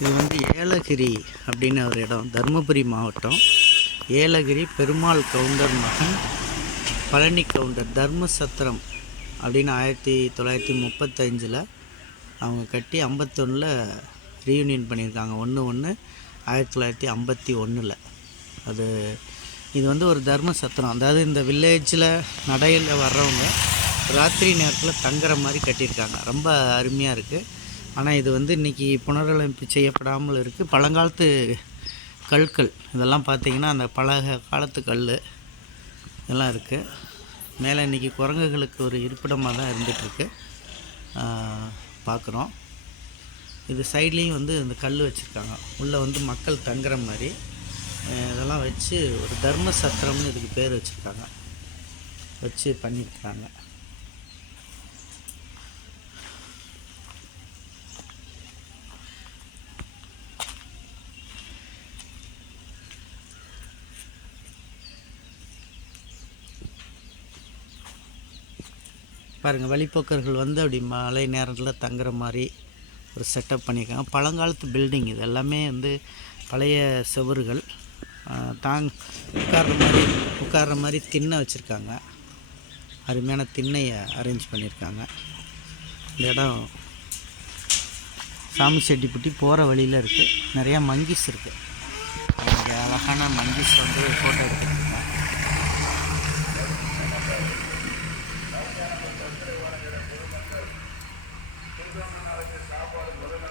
இது வந்து ஏலகிரி அப்படின்னு ஒரு இடம், தருமபுரி மாவட்டம். ஏலகிரி பெருமாள் கவுண்டர் மகன் பழனி கவுண்டர் தர்மசத்திரம் அப்படின்னு 1935 அவங்க கட்டி 51 ரீயூனியன் பண்ணியிருக்காங்க. 1/1/1951. அது இது வந்து ஒரு தர்மசத்திரம். அதாவது இந்த வில்லேஜில் நடையில் வர்றவங்க ராத்திரி நேரத்தில் தங்குற மாதிரி கட்டியிருக்காங்க. ரொம்ப அருமையாக இருக்குது. ஆனால் இது வந்து இன்றைக்கி புனரமைப்பு செய்யப்படாமல் இருக்குது. பழங்காலத்து கற்கள் இதெல்லாம் பார்த்திங்கன்னா அந்த பழக காலத்து கல் இதெல்லாம் இருக்குது. மேலே இன்றைக்கி குரங்குகளுக்கு ஒரு இருப்பிடமாக தான் இருந்துகிட்ருக்கு பார்க்குறோம். இது சைட்லேயும் வந்து இந்த கல் வச்சுருக்காங்க. உள்ளே வந்து மக்கள் தங்குற மாதிரி இதெல்லாம் வச்சு ஒரு தர்ம சத்திரம்னு இதுக்கு பேர் வச்சுருக்காங்க, வச்சு பண்ணியிருக்காங்க. பாருங்கள், வழிப்போக்கர்கள் வந்து அப்படி மழை நேரத்தில் தங்குற மாதிரி ஒரு செட்டப் பண்ணியிருக்காங்க. பழங்காலத்து பில்டிங் இது எல்லாமே வந்து பழைய சுவர்கள். உட்கார்ற மாதிரி திண்ணை வச்சுருக்காங்க. அருமையான திண்ணையை அரேஞ்ச் பண்ணியிருக்காங்க. இந்த இடம் சாமி செட்டிப்பட்டி போகிற வழியில் இருக்குது. நிறையா மங்கீஸ் இருக்குது. இங்கே அழகான மங்கீஸ் வந்து ஃபோட்டோ எடுத்துருக்காங்க.